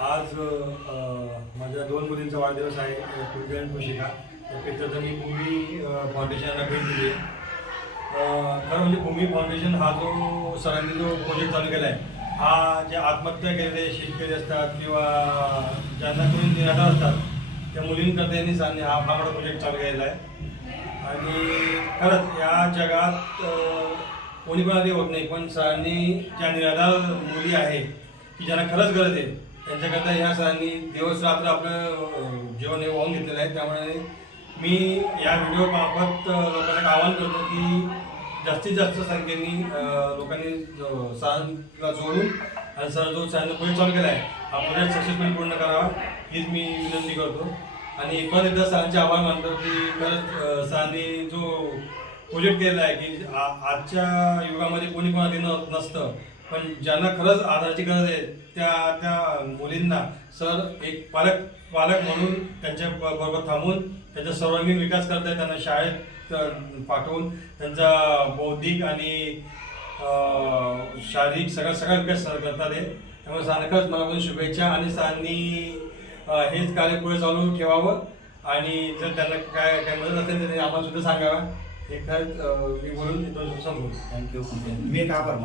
आज माझ्या दोन मुलींचा वाढदिवस आहे, पूजा आणि कुशिका. त्यापेक्षा मी भूमी फाउंडेशनला भेट दिली आहे. खरं म्हणजे भूमी फाउंडेशन हा जो सरांनी जो प्रोजेक्ट चालू केला आहे, हा जे आत्महत्या केलेले शेतकरी असतात किंवा ज्यांना करून निराधार असतात त्या मुलींकरता यांनी सरांनी हा फार मोठा प्रोजेक्ट चालू केलेला आहे. आणि खरंच या जगात कोणी पण आधी होत नाही, पण सरांनी ज्या निराधार मुली आहे की ज्यांना खरंच गरज आहे त्यांच्याकरता ह्या सरांनी दिवस रात्र आपलं जीवन हे वाहून घेतलेलं आहे. त्यामुळे मी या व्हिडिओमार्फत लोकांना आवाहन करतो की जास्तीत जास्त संख्येने लोकांनी सरांना जोडून आणि सर जो सरांनी प्रोजेक्ट चालू केला आहे हा प्रोजेक्ट सक्सेसफुली पूर्ण करावा हीच मी विनंती करतो. आणि पण एकदा सरांचे आभार मानतो की खरंच सरांनी जो प्रोजेक्ट केलेला आहे की आजच्या युगामध्ये कोणी कोणाला देणं नसतं, पण ज्यांना खरंच आधाराची गरज आहे त्या मुलींना सर एक पालक म्हणून त्यांच्या बरोबर थांबून त्यांचा सर्वांगीण विकास करतात, त्यांना शाळेत पाठवून त्यांचा बौद्धिक आणि शारीरिक सगळा विकास करतात आहे. त्यामुळे सरांना खरंच मनापासून शुभेच्छा. आणि सरांनी हेच कार्य पुढे चालू ठेवावं आणि जर त्यांना काय मदत असेल तर आम्हाला सुद्धा सांगावं. हे खरंच मी बोलून संपवतो. थँक्यू. मी एक आभार.